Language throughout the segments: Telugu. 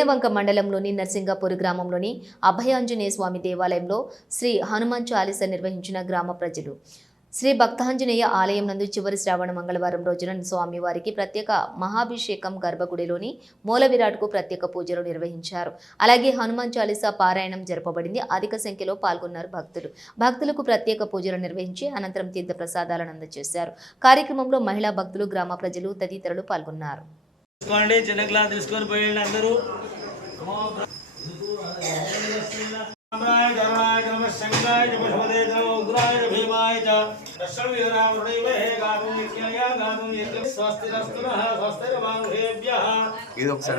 వేణవంక మండలంలోని నర్సింగాపూర్ గ్రామంలోని అభయాంజనేయ స్వామి దేవాలయంలో శ్రీ హనుమాన్ చాలీస నిర్వహించిన గ్రామ ప్రజలు. శ్రీ భక్తాంజనేయ ఆలయం నందు చివరి శ్రావణ మంగళవారం రోజున స్వామివారికి ప్రత్యేక మహాభిషేకం గర్భగుడిలోని మూల విరాట్కు ప్రత్యేక పూజలు నిర్వహించారు. అలాగే హనుమాన్ చాలీసా పారాయణం జరపబడింది. అధిక సంఖ్యలో పాల్గొన్నారు భక్తులు. భక్తులకు ప్రత్యేక పూజలు నిర్వహించి అనంతరం తీర్థ ప్రసాదాలను అందజేశారు. కార్యక్రమంలో మహిళా భక్తులు గ్రామ ప్రజలు తదితరులు పాల్గొన్నారు. ఇది ఒకసారి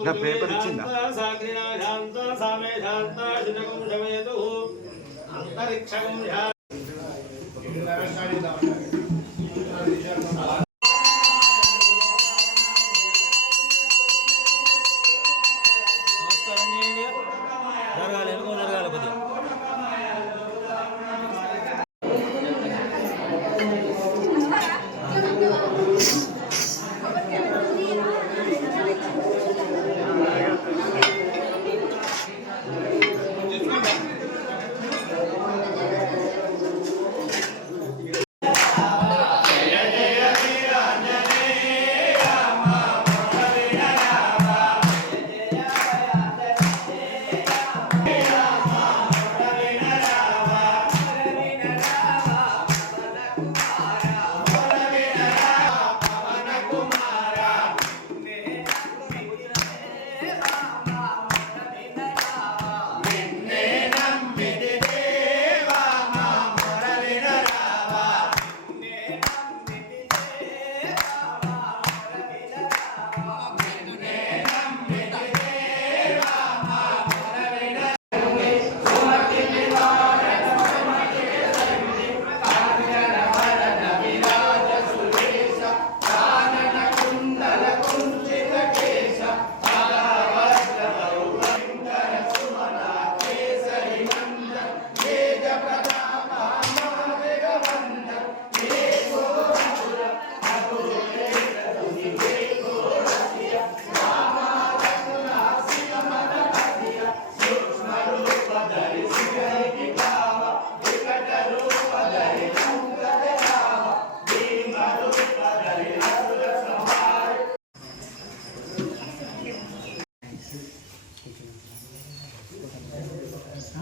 నా పేపర్ ఇచ్చిందా? సాగ్రిణ జరగాలి ఎనుకో జరగాలి కొద్దిగా